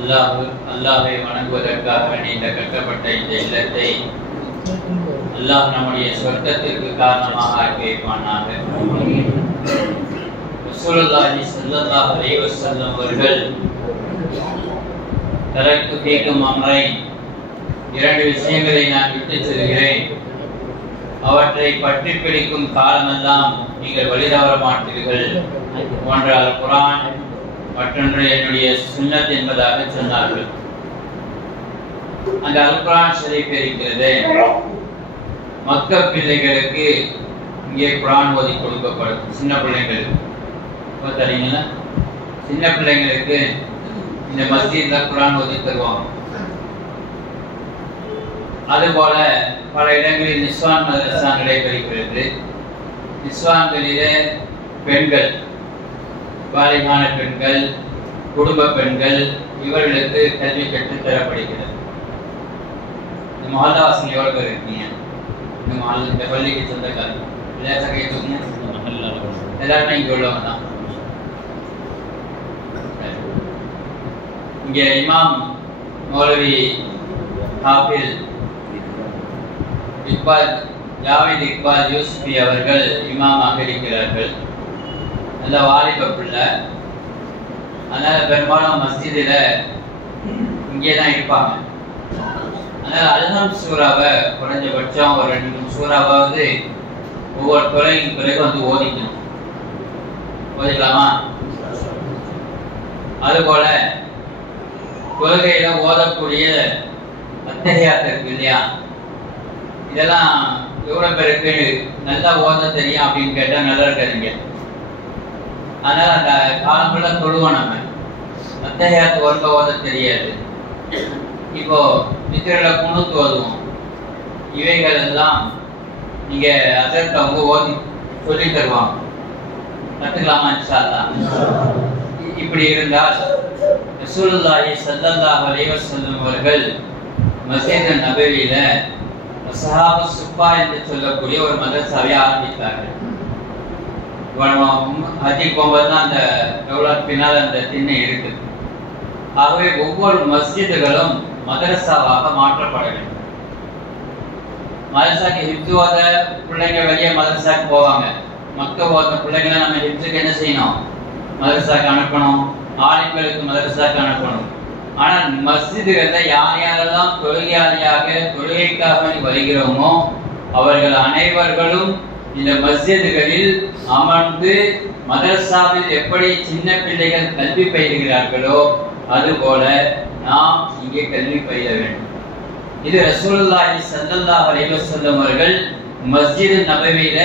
அல்லாஹை வணங்குவதற்காக இந்த கட்டப்பட்ட இந்த இல்லத்தை அல்லாஹ் நம்முடைய சொர்க்கத்திற்கு காரணமாக ஆக்கி வைப்பானாக. ரசூலுல்லாஹி ஸல்லல்லாஹு அலைஹி வஸல்லம் அவர்கள் தரக்கு கேட்கும் அமரை இரண்டு விஷயங்களை நான் விட்டு செல்கிறேன், அவற்றை பற்றி பிடிக்கும் காலமெல்லாம் நீங்கள் வழிதவற மாட்டீர்கள். ஒன்று அல் குர்ஆன், மற்றொன்று என்னுடைய சுன்னத் என்பதாக சொன்னார்கள். அந்த அல் குர்ஆன் ஷரீஃப் இருக்கிறது, மக்க பிள்ளைகளுக்கு இங்கே குர்ஆன் ஓதி கொடுக்கப்படும். சின்ன பிள்ளைங்களுக்கு தெரியுங்களா, சின்ன பிள்ளைங்களுக்கு இந்த மஸ்ஜித்ல குர்ஆன் ஓதி தருவாங்க. அதுபோல பல இடங்களில் நிஸ்வான் மதரசா நடைபெறுகிறது. நிஸ்வான்களிலே பெண்கள், பாலிகான பெண்கள், குடும்ப பெண்கள், இவர்களுக்கு கல்வி கற்றுத் தரப்படுகிறது. இந்த மஹல்லாவாசிகள் எவ்வளவு பேர் இருக்கீங்க? இந்த பள்ளிக்கு சொந்தக்காரங்க எல்லாருமே இங்க உள்ளவங்க தான். இங்கே இமாம் மௌலவி ஹாஃபில் இக்பால் ஜாவேத் இக்பால் யூசுஃபி அவர்கள் இமாமாக இருக்கிறார்கள். நல்ல வாலிப பிள்ளை, அதனால பெரும்பாலும் மஸ்ஜிதில் இங்கே தான் இருப்பாங்க. அதனால அல்ஹம் சூறாவை குறைஞ்சபட்சம் ஒரு 2-3 சூறாவாவது ஒவ்வொரு தொலைக்கும் பிறகு வந்து ஓதிக்கணும். ஓதிக்கலாமா? அதுபோல தொழுகையில ஓதக்கூடிய அத்தஹியாத் இருக்கு இல்லையா, இதெல்லாம் எவ்வளவு பேருக்கு நல்லா ஓத தெரியும் அப்படின்னு கேட்டா நல்லா இருக்காதுங்க. அதனால அந்த காலம்புள்ள தொழுவோம், நம்ம அத்தஹியாத் ஒழுங்கா ஓத தெரியாது. இப்போ மித்திரல குனுத் ஓதுவோம். இவைகள் எல்லாம் நீங்க அதற்கு அவங்க ஓதி சொல்லி தருவாங்க, கத்துக்கலாமா இன்ஷா அல்லாஹ். இப்படி இருந்தால் ரசூலுல்லாஹி ஸல்லல்லாஹு அலைஹி வஸல்லம் அவர்கள் மஸ்ஜித் நபவியில சஹாபா சுப்பா என்று சொல்லக்கூடிய ஒரு மதரசாவை ஆரம்பித்தார்கள். ஹஜ்ஜி போகும்போது தான் அந்த எவ்வளவு பின்னால் அந்த திண்ணை இருக்குது. ஆகவே ஒவ்வொரு மஸ்ஜிதுகளும் மதரசாவாக மாற்றப்பட வேண்டும். மதரசாக்கு ஹிப்ஸ் ஓத பிள்ளைங்க வெளியே மதரசாக்கு போவாங்க. மக்க ஓத பிள்ளைங்களை நம்ம ஹிப்ஸுக்கு என்ன செய்யணும்? மதரசாக்கு அனுப்பணும். ஆலிம்களுக்கு மதரசாக்கு அனுப்பணும். ஆனால் மஸ்ஜிதுகள்ல யாரெல்லாம் தொழுகையாளியாக தொழுகைக்காக வருகிறோமோ அவர்கள் அனைவர்களும் இந்த மஸ்ஜிதுகளில் அமர்ந்து மதரசாவில் எப்படி சின்ன பிள்ளைகள் கல்வி பயில்கிறார்களோ அதுபோல நாம் இங்கே கல்வி பயில வேண்டும். இது ரசூலுல்லாஹி ஸல்லல்லாஹு அலைஹி வஸல்லம் அவர்கள் மஸ்ஜித் நபவியில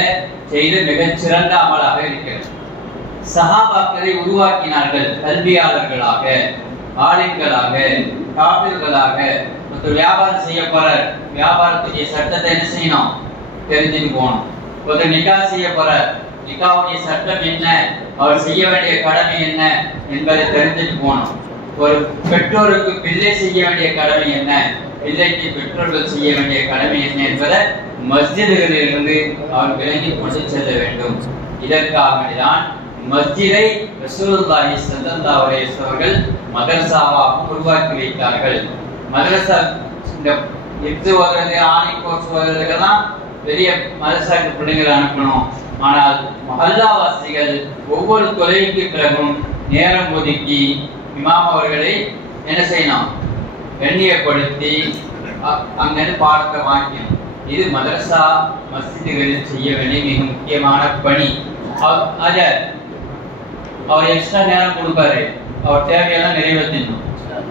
செய்த மிகச்சிறந்த அமலாக இருக்கிறது. சஹாபாக்களை உருவாக்கினார்கள் கல்வியாளர்களாக, ஆலிம்களாக, காபிர்களாக. ஒருத்தர் வியாபாரம் செய்ய போறார், வியாபாரத்துடைய சட்டத்தை என்ன செய்யணும்? தெரிஞ்சுட்டு போகணும். ஒருத்தர் நிக்கா செய்ய போறார், நிக்காவுடைய சட்டம் என்ன, அவர் செய்ய வேண்டிய கடமை என்ன என்பதை தெரிஞ்சுட்டு போகணும். ஒரு பெற்றோருக்கு பிள்ளை செய்ய வேண்டிய கடமை என்ன, பிள்ளைக்கு பெற்றோர்கள் செய்ய வேண்டிய கடமை என்ன என்பதை மஸ்ஜிதுகளிலிருந்து அவர் விளங்கி கொண்டு செல்ல வேண்டும். இதற்காகதான் மஸ்ஜிதை ரசூலுல்லாஹி ஸல்லல்லாஹு அலைஹி வஸல்லம் அவர்கள் மதரசாவாக உருவாக்கி வைத்தார்கள். மதரசா இந்த ஹிப்ஸ் ஓதுறது, ஆணி கோர்ஸ் ஓதுறதுக்கெல்லாம் பெரிய மதரசாக்கு பிள்ளைங்களை அனுப்பணும். ஆனால் மஹல்லாவாசிகள் ஒவ்வொரு தொலைக்கு பிறகும் நேரம் ஒதுக்கி இமாம் அவர்களை என்ன செய்யணும்? கண்ணியப்படுத்தி அங்கிருந்து பாடத்தை வாங்கிக்கணும். இது மதரசா மஸ்ஜிதுகளில் செய்ய வேண்டிய மிக முக்கியமான பணி. அவர் எக்ஸ்ட்ரா நேரம் கொடுப்பாரு, அவர் தேவையெல்லாம் நிறைவேற்றணும்.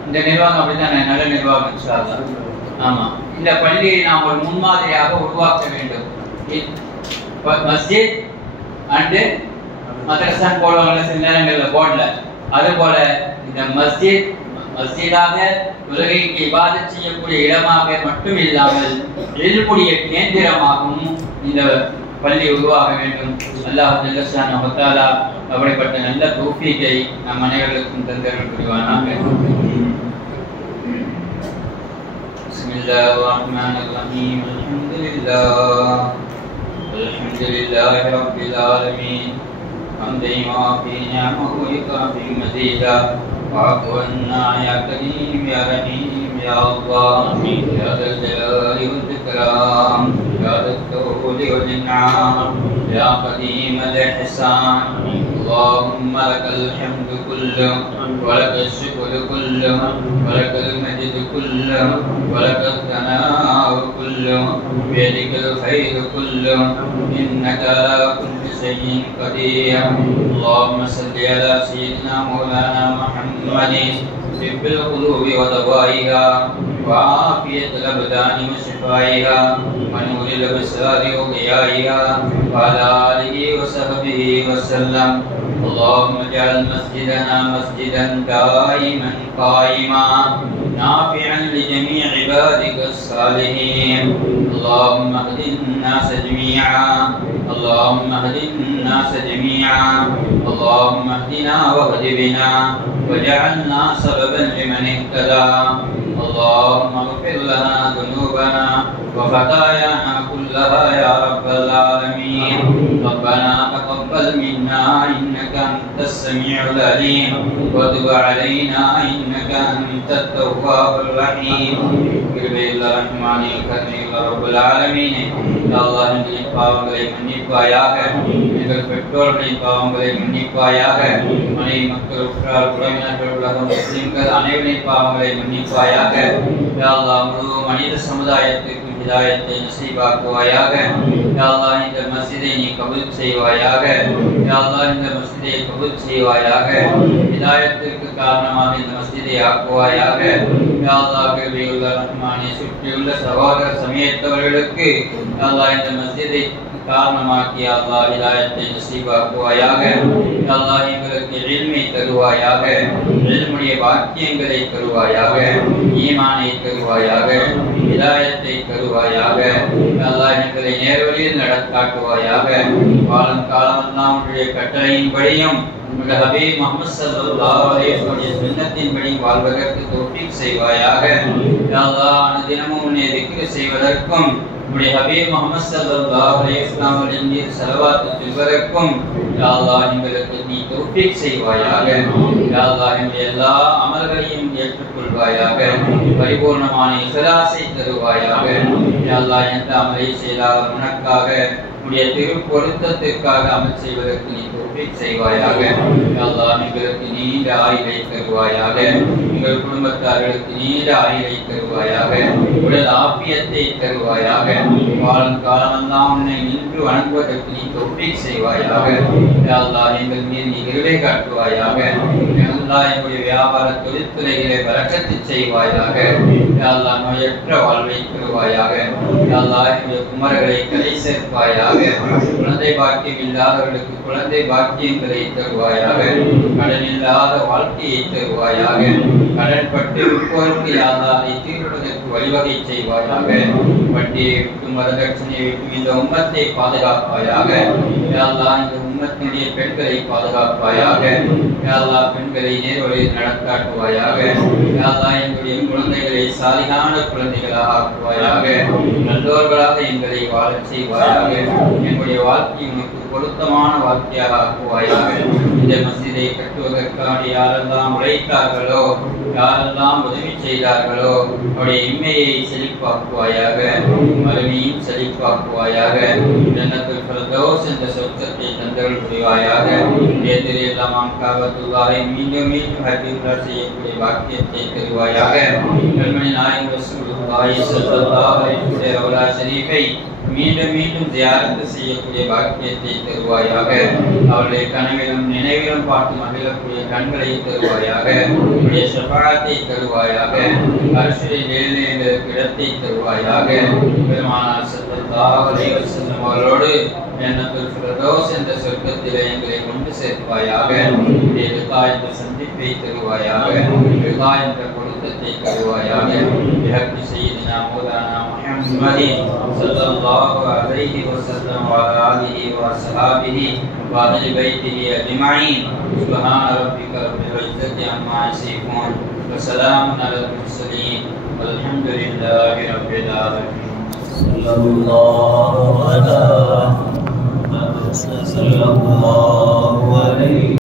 இந்த நிர்வாகம் அப்படித்தான், நல்ல நிர்வாகம் இன்ஷா அல்லாஹ். ஆமா, இந்த பள்ளியை நாம் ஒரு முன்மாதிரியாக உருவாக்க வேண்டும். மஸ்ஜித் அண்டு மதரசான் போடுவாங்க சில நேரங்கள்ல போடல, அதுபோல இந்த மஸ்ஜித் மஸ்ஜிதாக உலகைக்கு இபாதத் செய்யக்கூடிய இடமாக மட்டும் இல்லாமல் எழுதக்கூடிய கேந்திரமாகவும் இந்த பள்ளி உருவாக வேண்டும். அல்லாஹ் ஜல்ல ஷானஹு வ தஆலா அப்படிப்பட்ட நல்ல தௌஃபீகை நம் அனைவருக்கும் தந்தருள் புரிவானாக. பிஸ்மில்லாஹிர் ரஹ்மானிர் ரஹீம். அல்ஹம்துலில்லாஹி ரப்பில் ஆலமீன். ஹம்தன் யுவாஃபி நிஅமஹு வ யுகாஃபி மஸீதா. واعف عنا يا كريم يا رحيم يا الله يا ذا الجلال والإكرام يا ذا الجود والإنعام يا قديم الإحسان اللهم لك الحمد كله ولك الشكر كله ولك المجد كله ولك الثناء كله بيدك الخير كله إنك على كل شيء قدير اللهم صل على سيدنا مولانا محمد طب القلوب ودوائها وعافية الأبدان وشفائها ونور الأبصار وضيائها وعلى آله وصحبه وسلم اللهم اجعل مسجدنا مسجدا دائما قائما نافعا لجميع عبادك الصالحين اللهم اهد الناس جميعا اللهم اهد الناس جميعا اللهم اهدنا واهد بنا واجعلنا سببا لمن اهتدى اللهم اغفر لنا ذنوبنا وخطايانا كلها يا رب العالمين ربنا تقبل منا إنك أنت السميع العليم وتب علينا إنك أنت التواب الرحيم கிருபையுள்ள ரஹ்மானே கருணையுள்ள ரப்பல் ஆலமீனே யா அல்லாஹ் எங்களின் பாவங்களை மன்னிப்பாயாக எங்கள் பெற்றோர்களின் பாவங்களை மன்னிப்பாயாக மனைவி மக்கள் உற்றார் உறவினர்கள் உலக முஸ்லிம்கள் அனைவரின் பாவங்களை மன்னிப்பாயாக யா அல்லாஹ் முழு மனித சமுதாயத்திற்கு ஹிதாயத்தை நசீபாக்குவாயாக யா அல்லாஹ் இந்த மஸ்ஜிதை நீ கபூல் செய்வாயாக யா அல்லாஹ் இந்த மஸ்ஜிதை கபூல் செய்வாயாக ஹிதாயத்திற்கு காரணமாக இந்த மஸ்ஜிதை ஆக்குவாயாக யா அல்லாஹ் கிருபையுள்ள ரஹ்மானே சுற்றியுள்ள சகோதர சமயத்தவர்களுக்கு யா அல்லாஹ் இந்த மஸ்ஜிதை காரணமாக்கி யா அல்லாஹ் ஹிதாயத்தை நசீபாக்குவாயாக யா அல்லாஹ் எங்களுக்கு இல்மை தருவாயாக இல்முடைய பாக்கியங்களை தருவாயாக ஈமானை தருவாயாக ஹிதாயத்தை தருவாயாக யா அல்லாஹ் எங்களை நேர்வழியில் நடக்காட்டுவாயாக வாழும் காலமெல்லாம் உன்னுடைய கட்டளையின்படியும் உன்னுடைய ஹபீப் முஹம்மது ஸல்லல்லாஹு அலைஹி வஸல்லம் சுன்னத்தின்படி வாழ்வதற்கு தௌஃபீக் செய்வாயாக யா அல்லாஹ் அனுதினமும் உன்னை திக்ர் செய்வதற்கும் உன்னுடைய ஹபீப் முஹம்மது ஸல்லல்லாஹு அலைஹி வஸல்லம் அவர்களின் மீது ஸலவாத் சொல்வதற்கும் யா அல்லாஹ் எங்களுக்கு நீ தௌஃபீக் செய்வாயாக யா அல்லாஹ் எங்களுடைய எல்லா அமல்களையும் ஏற்றுக்கொள்வாயாக பரிபூர்ணமான இஹ்லாஸை தருவாயாக யா அல்லாஹ் எந்த அமலை செய்தாலும் உனக்காக உன்னுடைய திருப்பொருத்தத்திற்காக அமல் செய்வதற்கு நீ தௌஃபீக் செய்வாயாக யா அல்லாஹ் எங்களுக்கு நீண்ட ஆயுளை தருவாயாக எங்கள் குடும்பத்தார்களுக்கு நீண்ட ஆயுளை தருவாயாக உடல் ஆபியத்தை தருவாயாக வாழும் காலமெல்லாம் உன்னை நின்று வணங்குவதற்கு நீ தௌஃபீக் செய்வாயாக யா அல்லாஹ் எங்கள் மீது நீ கிருபை காட்டுவாயாக யா அல்லாஹ் எங்களுடைய வியாபார தொழில்துறைகளை பரக்கத்து செய்வாயாக யா அல்லாஹ் நோயற்ற வாழ்வை தருவாயாக யா அல்லாஹ் எங்களுடைய குமரர்களை கரை சேர்ப்பாயாக குழந்தை பாக்கியம் இல்லாதவர்களுக்கு குழந்தை பாக்கியங்களை தருவாயாக கடன் இல்லாத வாழ்க்கையை தருவாயாக கடன் பட்டு இருப்போருக்கு யா அல்லாஹ் அதை தீர்ப்பதற்கு வழிவகை செய்வாயாக வட்டியை விட்டும் வரதட்சணையை விட்டும் இந்த உம்மத்தை பாதுகாப்பாயாக யா அல்லாஹ் இந்த உம்மத்தினுடைய பெண்களை பாதுகாப்பாயாக யா அல்லாஹ் பெண்களை நேர்வழியில் நடத்தாட்டுவாயாக யா அல்லாஹ் எங்களுடைய குழந்தைகளை சாலிகான குழந்தைகளாக ஆக்குவாயாக நல்லோர்களாக எங்களை வாழச் செய்வாயாக எங்களுடைய வாழ்க்கை உனக்கு பொருத்தமான வாழ்க்கையாக ஆக்குவாயாக இந்த மஸ்ஜிதை கட்டுவதற்கான யாரெல்லாம் உழைத்தார்களோ யாரெல்லாம் உதவி செய்தார்களோ அவருடைய இம்மையை செழிப்பாக்குவாயாக மறுமையும் செழிப்பாக்குவாயாக ஜன்னத்துல் ஃபிர்தௌஸ் என்ற சொர்க்கத்தை தந்தருள் புரிவாயாக எல்லாம் காபத்துல்லாஹை மீண்டும் மீண்டும் ஹஜ்ஜும்ரா செய்யக்கூடிய பாக்கியத்தை தருவாயாக கல்மணி நாயகம் ரசூலுல்லாஹி ஸல்லல்லாஹு அலைஹி வஸல்லம் ஷரீஃபை மீண்டும் மீண்டும் ஜியாரத் செய்யக்கூடிய பாக்கியத்தை தருவாயாக அவருடைய கனவிலும் நினைவிலும் பார்த்து மகிழக்கூடிய கண்களை தருவாயாக உடைய ஷஃபாஅத்தை தருவாயாக அர்ஷுடைய நிழலில் இடத்தை தருவாயாக பெருமானார் ஸல்லல்லாஹு அலைஹி வஸல்லம் அவர்களோடு ஜன்னத்துல் ஃபிர்தௌஸ் என்ற சொர்க்கத்திலே எங்களை கொண்டு சேர்ப்பாயாக என்ற சந்திப்பை தருவாயாக என்ற பொருத்தத்தை தருவாயாக பிஹக்கி சய்யிதினா மௌலானா முஹம்மதின் ஸல்லல்லாஹு அலைஹி வஸல்லம் வ ஆலிஹி வ ஸஹாபிஹி வ அஹ்லி பைத்திஹி அஜ்மஈன் சுப்ஹான ரப்பிக ரப்பில் இஸ்ஸத்தி அம்மா யசிஃபூன் வ ஸலாமுன் அலல் முர்ஸலீன் வல்ஹம்துலில்லாஹி ரப்பில் ஆலமீன் ஸல்லல்லாஹு அலைஹி